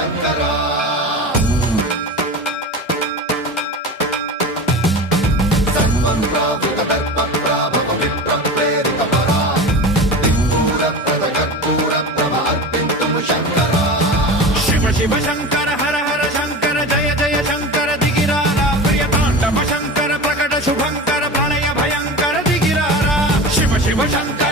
శంకర సన్మన్రావృత దర్ప ప్రాభవ విప్రం ప్రేరిత పరా దిక్పూర ప్రద కర్పూర ప్రభ అర్పింతుము శంకర శివ శివ శంకర హర హర శంకర జయ జయ శంకర దిగిరారా ప్రియతాండవ శంకర ప్రకట శుభంకర ప్రళయ భయంకర దిగిరారా శివ శివ శంకర